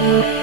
thank you